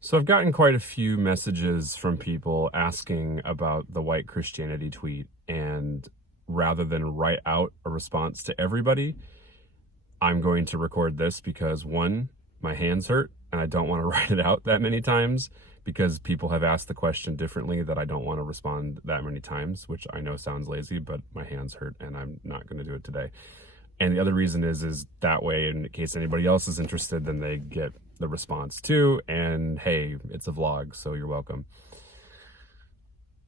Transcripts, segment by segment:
So I've gotten quite a few messages from people asking about the white Christianity tweet, and rather than write out a response to everybody, I'm going to record this because one, my hands hurt and I don't want to write it out that many times because people have asked the question differently that I don't want to respond that many times, which I know sounds lazy, but my hands hurt and I'm not going to do it today. And the other reason is that way, in case anybody else is interested, then they get the response too. And hey, it's a vlog, so you're welcome.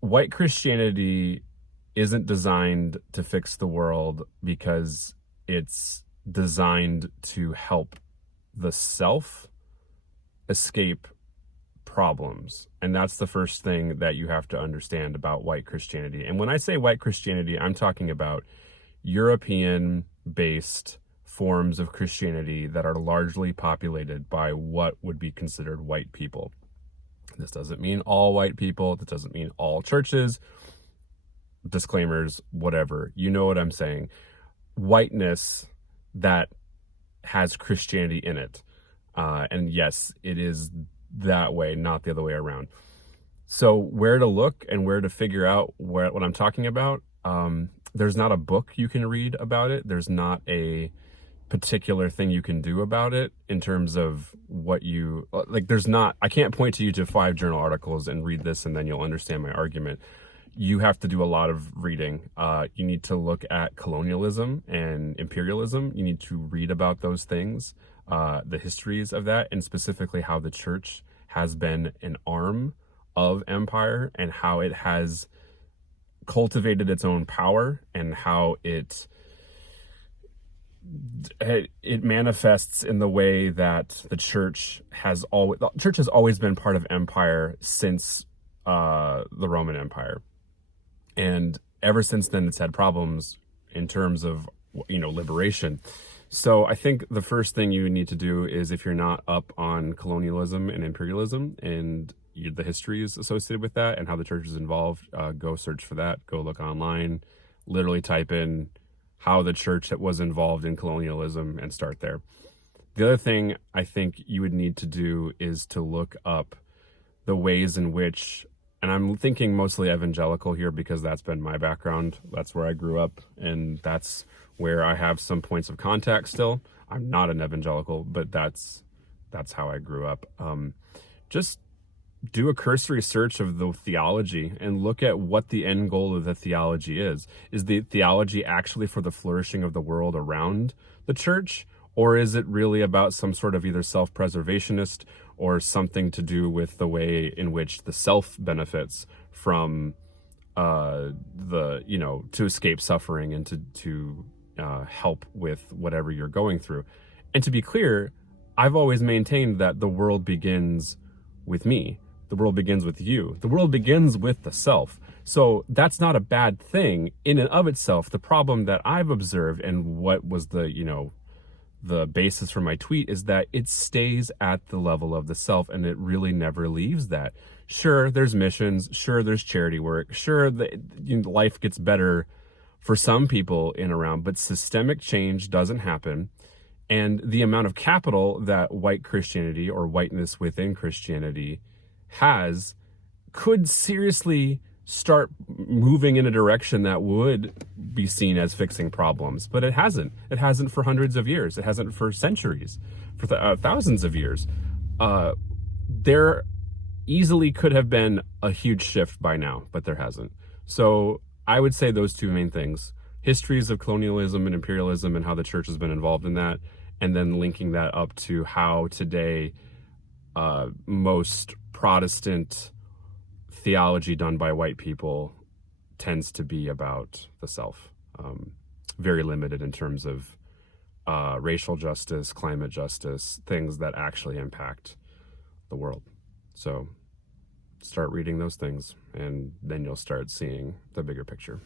White Christianity isn't designed to fix the world because it's designed to help the self escape problems. And that's the first thing that you have to understand about white Christianity. And when I say white Christianity, I'm talking about European based forms of Christianity that are largely populated by what would be considered white people. This doesn't mean all white people. This doesn't mean all churches. Disclaimers, whatever. You know what I'm saying. Whiteness that has Christianity in it. And yes, it is that way, not the other way around. So where to look and where to figure out what I'm talking about, there's not a book you can read about it. There's not a particular thing you can do about it in terms of what you like. I can't point to you to 5 journal articles and read this and then you'll understand my argument. You have to do a lot of reading. You need to look at colonialism and imperialism. You need to read about those things, the histories of that, and specifically how the church has been an arm of empire and how it has cultivated its own power and how it manifests in the way that the church has always been part of empire since the Roman Empire. And ever since then, it's had problems in terms of, liberation. So I think the first thing you need to do is, if you're not up on colonialism and imperialism and the histories associated with that and how the church is involved, go search for that. Go look online, literally type in how the church was involved in colonialism and start there. The other thing I think you would need to do is to look up the ways in which, and I'm thinking mostly evangelical here because that's been my background. That's where I grew up, and that's where I have some points of contact still. I'm not an evangelical, but that's how I grew up. Just do a cursory search of the theology and look at what the end goal of the theology is. Is the theology actually for the flourishing of the world around the church? Or is it really about some sort of either self-preservationist or something to do with the way in which the self benefits from to escape suffering and to help with whatever you're going through? And to be clear, I've always maintained that the world begins with me. The world begins with you. The world begins with the self. So that's not a bad thing in and of itself. The problem that I've observed, and what was the basis for my tweet, is that it stays at the level of the self and it really never leaves that. Sure, there's missions. Sure, there's charity work. Sure, life gets better for some people in around, but systemic change doesn't happen. And the amount of capital that white Christianity or whiteness within Christianity could seriously start moving in a direction that would be seen as fixing problems. But it hasn't. It hasn't for hundreds of years. It hasn't for centuries, for thousands of years. There easily could have been a huge shift by now, but there hasn't. So I would say those two main things: histories of colonialism and imperialism and how the church has been involved in that, and then linking that up to how today most Protestant theology done by white people tends to be about the self. Very limited in terms of racial justice, climate justice, things that actually impact the world. So start reading those things and then you'll start seeing the bigger picture.